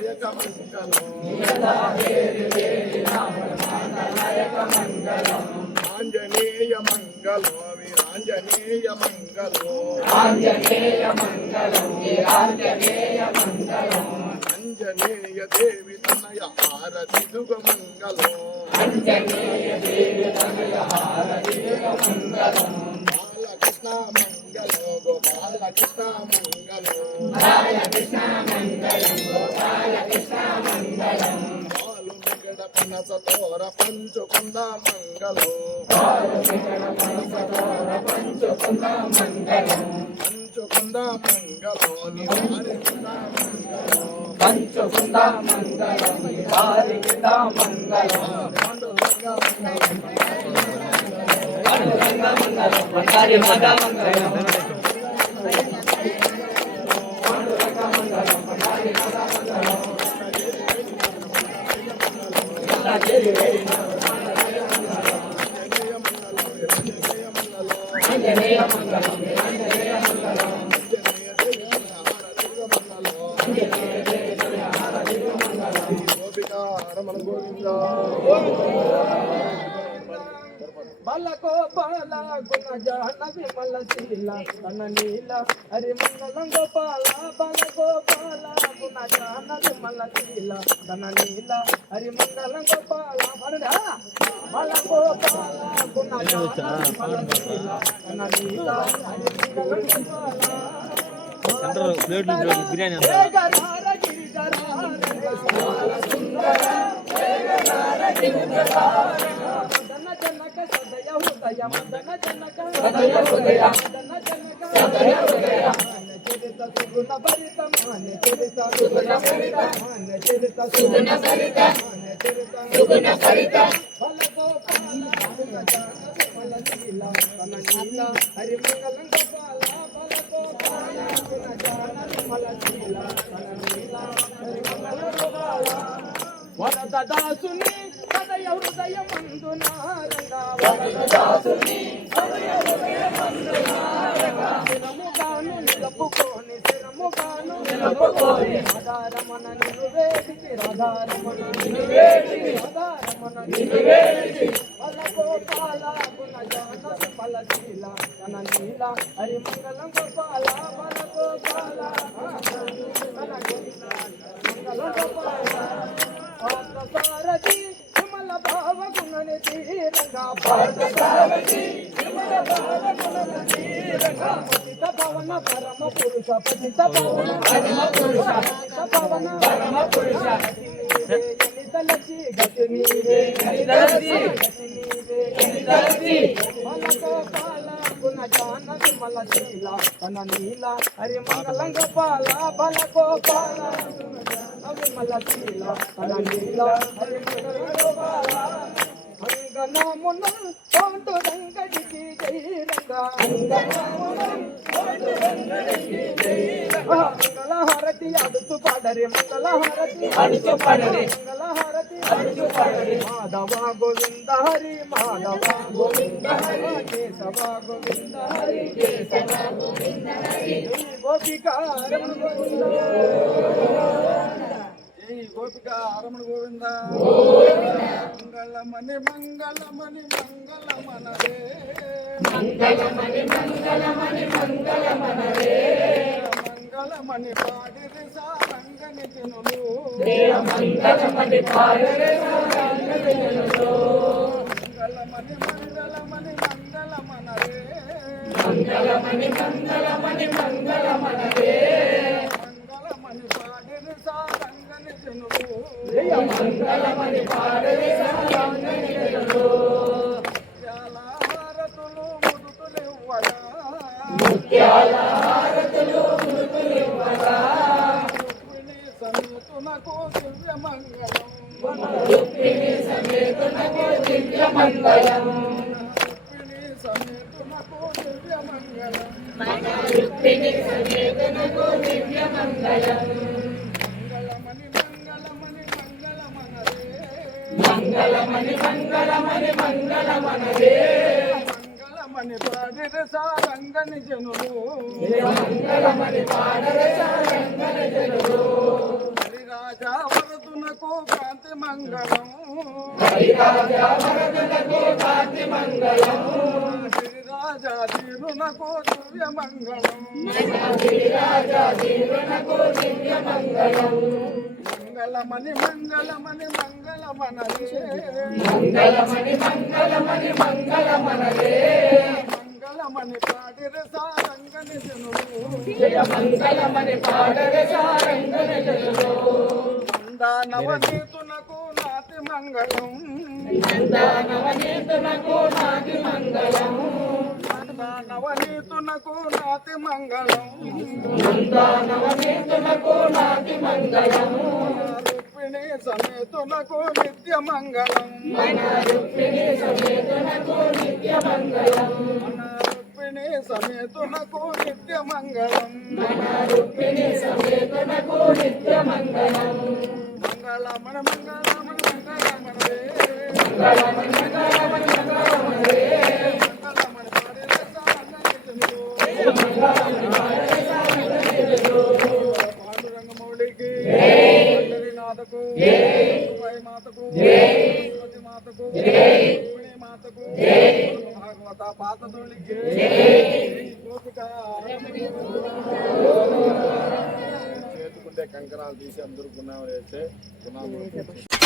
నాయక మంగళం ఆంజనేయ మంగళం వీరాంజనేయ మంగళం అంజనేయ దేవి తనయ హారతి దుగ మంగళం బాలకృష్ణ మంగళం గోపాలకృష్ణ మంగళం బాలు మిగడ పనస తోర పంచుకుంద మంగళం పంచుకుంద మంగళం నివారికుంద మంగళం పంచుకుంద మంగళం నివారికుంద మంగళం బాలకో బాల గుణ జాన విమల శీల తన నీల హరి మంగళం గోపాల బాలకో బాల గుణ జాన విమల శీల తన నీల హరి మంగళం గోపాల బాలకో బాల గుణ జాన విమల శీల తన నీల హరి మంగళం వరదాసుని హృదయ హృదయమందునారంగా శిరముగాను నిలుపుకొని శిరముగాను ఆధారమన నిన్ను వేడికి రాధారమన నిన్ను వేడికి ఆధారమన నిన్ను వేడికి బలగోపాల గుణ జాన విమల శీల తన నీల హరి మంగళం గోపాల బలగోపాల మంగళం గోపాల పార్థసారథి విమల భావ గుణని తీరంగా పార్థసారథి విమల భావ గుణని తీరంగా పతిత పవన పరమ పురుష పతిత పవన పరమ పురుష పతిత పవన పరమ పురుష తలచి గతి నీవే తలచి గతి నీవే తలచి బలగోపాల గుణ జాన విమల శీల తన నీల హరి మంగళం గోపాల బలగోపాల విమల శీల తన నీల హరి మంగళం గోపాల అంగనమునం కోంటు రంగడికి జైరంగా అంగనమునం కోంటు రంగడికి జైరంగా మంగళహారతి అడుచు పాడరే మంగళహారతి అడుచు పాడరే మంగళహారతి అడుచు పాడరే మాధవ గోవింద హరి మాధవ గోవింద హరి కేశవ గోవింద హరి కేశవ గోవింద హరి గోపికా రమణ గోవింద గోపిక రమణ గోవింద మంగళమణి మంగళమణి మంగళమనరే మంగళమణి మంగళమణి మంగళమనరే మంగళమణి పాడిరి సారంగని తినులు మంగళమణి పాడిరి సారంగని తినులు మంగళమణి మంగళమణి మంగళమనరే మంగళమణి మంగళమణి మంగళమనరే మంగళమణి పాడిరి సారంగని తినులు మంగళమణి పాడిరి సారంగని తినులు ముత్యాల హారతులు ముదుతులివ్వరా ముత్యాల హారతులు ముదుతులివ్వరా సమేతునకు దివ్య మంగళం రుక్మిణి సమేతునకు దివ్య మంగళం సమేతునకు దివ్య మంగళం రుక్మిణి సమేతునకు దివ్య మంగళం మంగళమణి మంగళమణి మంగళమనరే మంగళమణి మంగళమనరే మంగళమణి పాడిరి సారంగని జనులు మంగళమణి పాడిరి సారంగని జనులు హరిరాజా నాతి మంగళం గిరిరాజా తీరునకు దివ్య మంగళం మంగళమణి మంగళమణి మంగళమనరే మంగళమణి పాడిరే సారంగని జనులు నవనీతునకు నాతి మంగళం నవనీతునకు నాతి మంగళం రుక్మిణి సమేతునకు నిత్య మంగళం రుక్మిణి సమేతునకు నిత్య మంగళం మంగళమణ మంగళమణ మంగళమణ రే పాండురంగమౌళికి నాథకు మాతకు మాతకు మాతకు భాగవత పాతదోళికి చేతుకుంటే కంకణాలు తీసి అందరూ గుణాలు వేస్తే గుణాలు